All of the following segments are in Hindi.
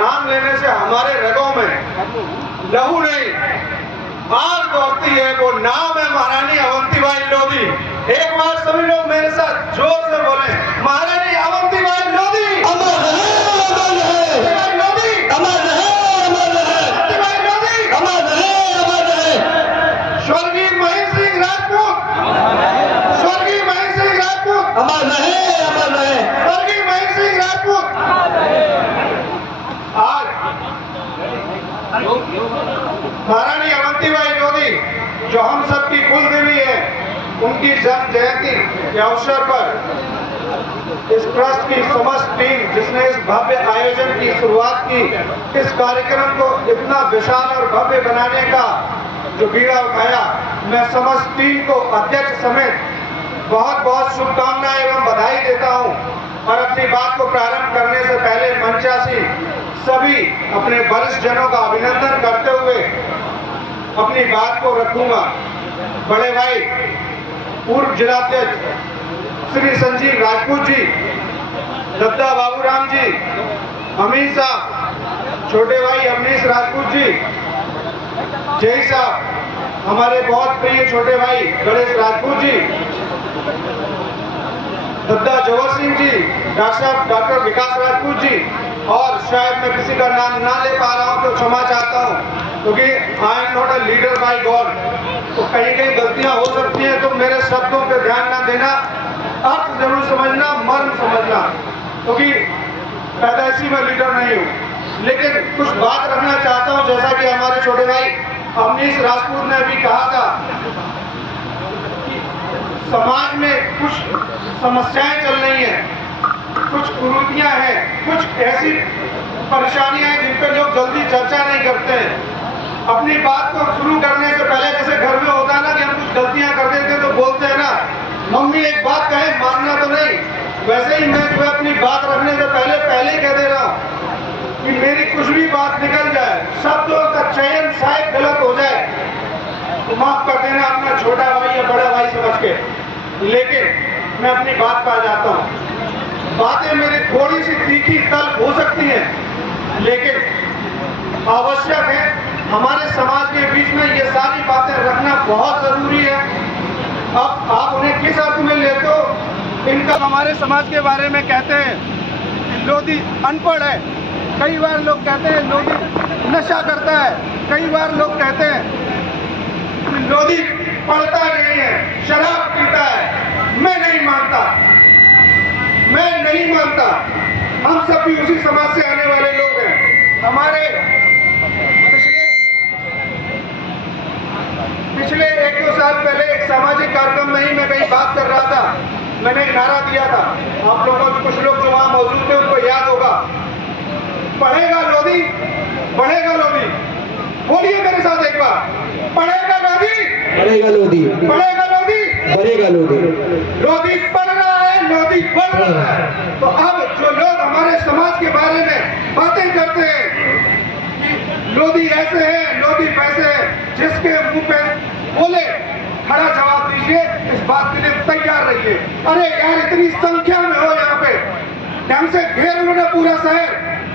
नाम लेने से हमारे रगों में लहू नहीं आग दौड़ती है, वो नाम है महारानी अवंतीबाई लोधी। एक बार सभी लोग मेरे साथ जोर से बोले, महारानी अवंतीबाई लोधी अमर रहे, अमर रहे, अवंतीबाई लोधी अमर रहे, अमर रहे, अवंतीबाई लोधी। अमर रहे, अमर रहे, स्वर्गीय महेश सिंह राजपूत, स्वर्गीय महेश सिंह राजपूत, अमर रहे, अमर रहे, स्वर्गीय महेश सिंह राजपूत। आज महारानी अवंतीबाई लोधी जो हम सबकी कुलदेवी है, उनकी जन्म जयंती के अवसर पर इस ट्रस्ट की समस्त टीम जिसने इस भव्य आयोजन की शुरुआत की, इस कार्यक्रम को इतना विशाल और भव्य बनाने का जो बीड़ा उठाया, मैं समस्त टीम को अध्यक्ष समेत बहुत बहुत शुभकामनाएं एवं बधाई देता हूं। और अपनी बात को प्रारंभ करने से पहले मंचासी सभी अपने वरिष्ठ जनों का अभिनंदन करते हुए अपनी बात को रखूंगा। बड़े भाई पूर्व जिलाध्यक्ष श्री संजीव राजपूत जी, दद्दा बाबूराम जी, अमीर साहब, छोटे भाई अमनीश राजपूत जी, जय साहब, हमारे बहुत प्रिय छोटे भाई गणेश राजपूत जी, दद्दा जवर सिंह जी, डॉक्टर विकास राजपूत जी, और शायद मैं किसी का नाम ना ले पा रहा हूं तो क्षमा चाहता हूं, क्योंकि I am not a leader by God, तो कहीं कहीं गलतियां हो सकती हैं, तो मेरे शब्दों पे ध्यान ना देना, अर्थ जरूर समझना, मर्म समझना, क्योंकि पैदाइशी में लीडर नहीं हूँ। लेकिन कुछ बात रखना चाहता हूँ, जैसा कि हमारे छोटे भाई अमनीश राजपूत ने अभी कहा था, समाज में कुछ समस्याएं चल रही हैं, कुछ कुरीतियां हैं, कुछ ऐसी परेशानियां हैं जिन पर लोग जल्दी चर्चा नहीं करते हैं। अपनी बात को शुरू करने से पहले, जैसे घर में होता है ना कि हम कुछ गलतियां कर देते हैं तो बोलते हैं ना, मम्मी एक बात कहे मानना तो नहीं, वैसे ही मैं जो है अपनी बात रखने से पहले ही कह दे रहा हूँ कि मेरी कुछ भी बात निकल जाए, शब्दों का चयन शायद गलत हो जाए तो माफ कर देना, अपना छोटा भाई या बड़ा भाई समझ के। लेकिन मैं अपनी बात पर आ जाता हूँ। बातें मेरी थोड़ी सी तीखी तल्ख हो सकती हैं, लेकिन आवश्यक है, हमारे समाज के बीच में ये सारी बातें रखना बहुत जरूरी है। अब आप उन्हें किस अर्थ में लेते हो, इनका हमारे समाज के बारे में कहते हैं लोधी अनपढ़ है, कई बार लोग कहते हैं लोधी नशा करता है, कई बार लोग कहते हैं लोधी पढ़ता नहीं है, शराब पीता है। मैं नहीं मानता, मैं नहीं मानता। हम सब भी उसी समाज से आने वाले लोग हैं। हमारे पिछले 1-2 साल पहले एक सामाजिक कार्यक्रम में ही मैं कहीं बात कर रहा था, मैंने एक नारा दिया था, आप लोगों कुछ लोग जो वहां मौजूद थे उनको याद होगा, पढ़ेगा लोधी, बढ़ेगा लोधी। बोलिए मेरे साथ एक बार, पढ़ेगा लोधी, बढ़ेगा लोधी, बढ़ेगा लोधी, बढ़ेगा लोधी। लोधी पढ़ रहा है, लोधी बढ़ रहा है। तो अब जो लोग हमारे समाज के बारे में बातें करते हैं कि लोधी ऐसे है, लोधी वैसे है, जिसके मुंह पे बोले खड़ा जवाब दीजिए, इस बात के लिए तैयार रहिए। अरे यार, इतनी संख्या में हो यहाँ पे, ढंग से घेर लो ना पूरा शहर,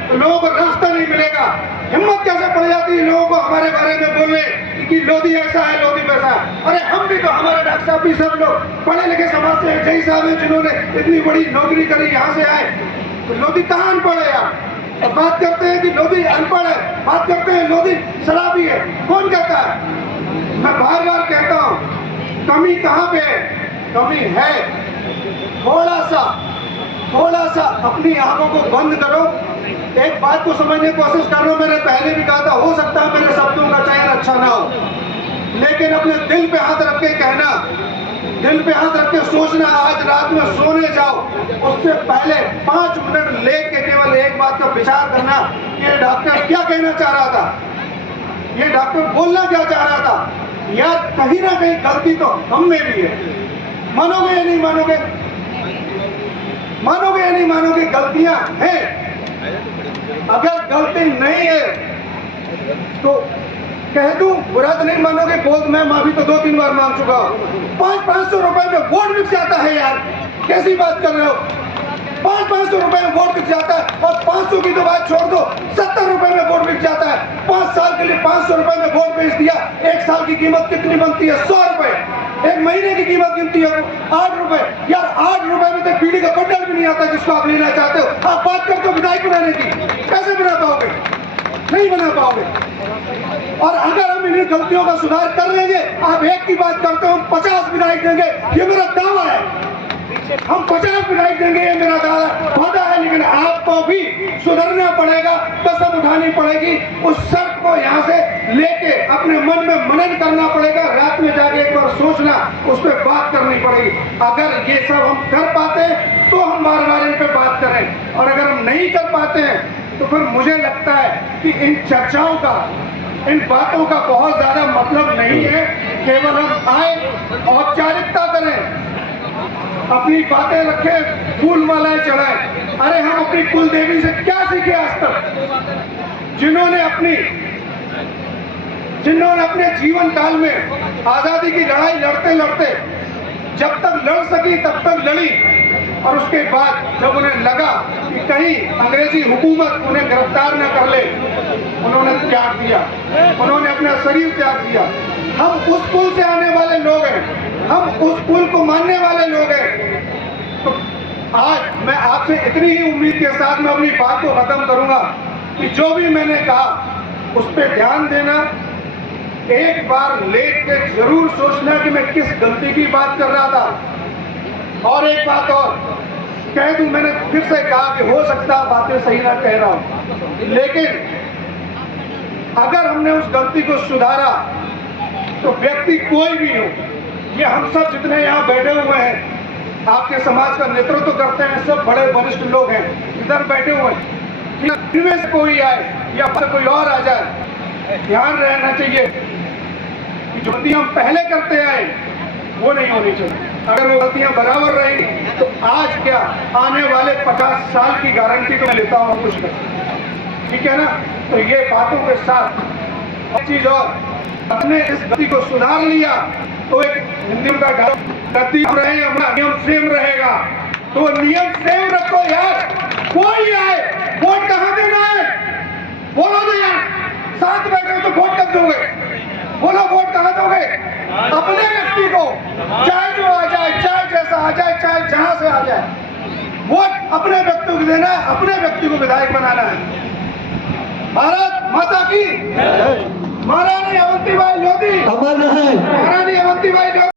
तो लोगों को रास्ता नहीं मिलेगा। हिम्मत कैसे पड़ जाती है लोगों को हमारे बारे में बोलने कि लोधी ऐसा है, लोधी वैसा है। अरे हम भी तो, हमारे डॉक्टर साहब भी सब लोग पढ़े लिखे समाज से जय साहब हैं, जिन्होंने इतनी बड़ी नौकरी करी, यहाँ से आए, तो लोधी कहाँ अनपढ़ है यार? अब बात करते हैं कि लोधी अनपढ़ है, बात करते हैं लोधी शराबी है, कौन कहता है? मैं बार बार कहता हूँ, कमी कहाँ पे है? कमी है, थोड़ा सा अपनी आंखों को बंद करो, एक बात को समझने की कोशिश कर रहा हूं। मैंने पहले भी कहा था, हो सकता है मेरे शब्दों का चयन अच्छा ना हो, लेकिन अपने दिल पे हाथ रख के कहना, दिल पे हाथ रख के सोचना, आज रात में सोने जाओ उससे पहले 5 मिनट लेट के केवल एक बात का विचार करना, ये डॉक्टर क्या कहना चाह रहा था, ये डॉक्टर बोलना क्या चाह रहा था, या कहीं ना कहीं गलती तो हम में भी है। मानोगे या नहीं मानोगे? मानोगे या नहीं मानोगे? गलतियां हैं। अगर गलती नहीं है तो कह दूं, बुरा तो नहीं मानोगे, बोल मैं माफी तो 2-3 बार मांग चुका हूं। 500-500 रुपए में वोट बिक जाता है यार, कैसी बात कर रहे हो? 500 रुपए में वोट बिक जाता है, और 500 की तो बात छोड़ दो, 70 रुपए में वोट बिक जाता है। 5 साल के लिए 500 रुपए में वोट बेच दिया। 1 साल की कीमत कितनी बनती है? 100 रुपए। 1 महीने की कीमत गिनती है 8 रुपए। यार 8 रुपए में तो पीढ़ी का बंडल भी नहीं आता जिसको आप लेना चाहते हो। आप बात करते हो विधायक बनाने की, कैसे बना पाओगे? नहीं बना पाओगे। और अगर हम इन गलतियों का सुधार कर लेंगे, आप एक की बात करते हो, हम 50 विधायक देंगे, ये मेरा दावा है। हम 50 विधायक देंगे, ये मेरा वादा है। लेकिन आपको भी सुधरना पड़ेगा, कसम उठानी पड़ेगी, उस शर्त को यहाँ से लेके अपने मन में मनन करना पड़ेगा, रात में जाके एक बार सोचना, उस पर बात करनी पड़ेगी। अगर ये सब हम कर पाते हैं तो हम बार बार इन पे बात करें, और अगर हम नहीं कर पाते हैं तो फिर मुझे लगता है कि इन चर्चाओं का, इन बातों का बहुत ज्यादा मतलब नहीं है। केवल हम आए, औपचारिकता करें, अपनी बातें रखें, फूल मालाएं चढ़ाएं। अरे हम अपनी कुल देवी से क्या सीखे आज तक? जिन्होंने अपने जीवन काल में आजादी की लड़ाई लड़ते लड़ते जब तक लड़ सकी तब तक लड़ी, और उसके बाद जब उन्हें लगा कि कहीं अंग्रेजी हुकूमत उन्हें गिरफ्तार न कर ले, उन्होंने त्याग दिया, उन्होंने अपना शरीर त्याग दिया। हम उस कुल से आने वाले लोग हैं, हम उस कुल को मानने वाले लोग हैं। तो आज मैं आपसे इतनी ही उम्मीद के साथ मैं अपनी बात को खत्म करूंगा कि जो भी मैंने कहा उस पर ध्यान देना, एक बार लेट के जरूर सोचना कि मैं किस गलती की बात कर रहा था। और एक बात और कह दूं, मैंने फिर से कहा कि हो सकता है बातें सही ना कह रहा हूं, लेकिन अगर हमने उस गलती को सुधारा तो व्यक्ति कोई भी हो, ये हम सब जितने यहाँ बैठे हुए हैं, आपके समाज का नेतृत्व करते हैं, सब बड़े वरिष्ठ लोग हैं, इधर बैठे हुए हैं, कि इनमें से कोई आए या कोई और आ जाए, ध्यान रहना चाहिए कि जो गलतियां हम पहले करते आए वो नहीं होनी चाहिए। अगर वो गलतियां बराबर रहेंगी तो आज क्या, आने वाले 50 साल की गारंटी तो मैं लेता हूँ कुछ कर, ठीक है ना? तो ये बातों के साथ एक चीज और, अपने इस गलती को सुधार लिया तो एक हिंदी का गलती रहे, हमारा नियम सेम रहेगा, तो नियम सेम रखो यार। कोई आए, वोट कहाँ देना है बोलो तो यार, साथ बैठे तो वोट कब दोगे? बोलो वोट कहाँ दोगे? अपने व्यक्ति को, चाहे जो आ जाए, चाहे जैसा आ जाए, चाहे जहां से आ जाए, वोट अपने व्यक्ति को देना है, अपने व्यक्ति को विधायक बनाना है। भारत माता की, महारानी अवंतीबाई लोधी, अमर है। महारानी अवंतीबाई लोधी।